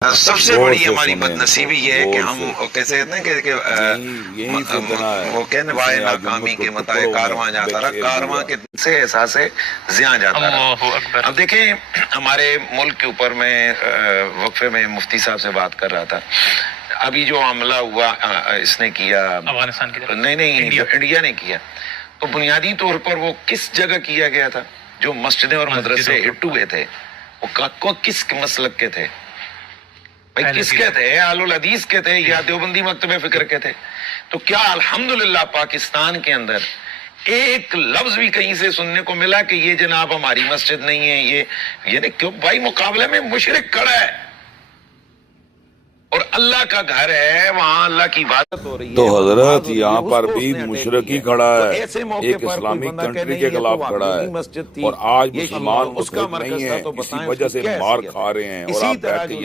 सबसे गौर बड़ी से हमारी सुने, बदनसीबी ये है कि गौर हम से। कैसे कहते हैं कि यही से बना है। वो कहने वाले उसने आज नाकामी उम्मत को के मताए टुकड़ों में कारवां जाता रहा, बेखेर कारवां दिया। के से एहसास जिया जाता रहा। अल्लाहु अकबर। अब देखें, हमारे मुल्क के ऊपर मैं वक्फे में मुफ्ती साहब से बात कर रहा था। अभी जो हमला हुआ इसने किया अफगानिस्तान की तरफ। नहीं इंडिया ने किया, तो बुनियादी तौर पर वो किस जगह किया गया था? जो मस्जिदें और मदरसे हिट हुए थे वो किस मसलक के थे भाई? किसके थे? आलुल हदीस के थे या देवबंदी मकतबे फिक्र के थे? तो क्या अल्हम्दुलिल्लाह पाकिस्तान के अंदर एक लफ्ज भी कहीं से सुनने को मिला कि ये जनाब हमारी मस्जिद नहीं है, ये नहीं? क्यों भाई? मुकाबले में मुशरिक खड़ा है और अल्लाह का घर है, वहां अल्लाह की इबादत हो रही है। तो हजरत और यहाँ पर उसको भी उसने मुशरक अटैक ही किया। खड़ा तो है, ऐसे मौके एक पर कोई इस्लामिक बंदा कहे, कंट्री नहीं, के ये तो खिलाफ खड़ा वाकई है मस्जिद थी, और आज ये मुसलमान उसका मुतहद नहीं मरकज था, है। तो इसी बताएं वजह उसकी से क्या मार हैसियत खा है? रहे हैं और इसी आप तरह बैठ के जो